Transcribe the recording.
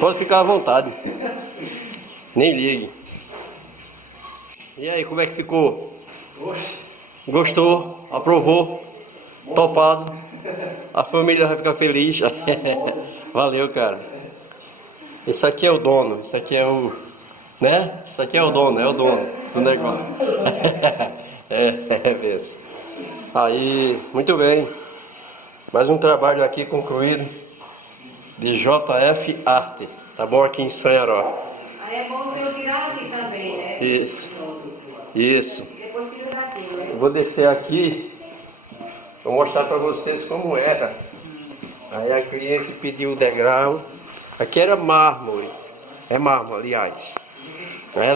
Pode ficar à vontade. Nem ligue. E aí, como é que ficou? Gostou? Aprovou? Topado? A família vai ficar feliz. Valeu, cara. Esse aqui é o dono. Esse aqui é o... Né? Esse aqui é o dono do negócio. É mesmo. Aí, muito bem. Mais um trabalho aqui concluído de JF Arte. Tá bom? Aqui em Sanharó. Aí é bom o senhor tirar aqui também, né? Isso. Depois tira daqui, né? Eu vou descer aqui. Vou mostrar para vocês como era. Aí a cliente pediu o degrau. Aqui era mármore. É mármore, aliás. Aí ela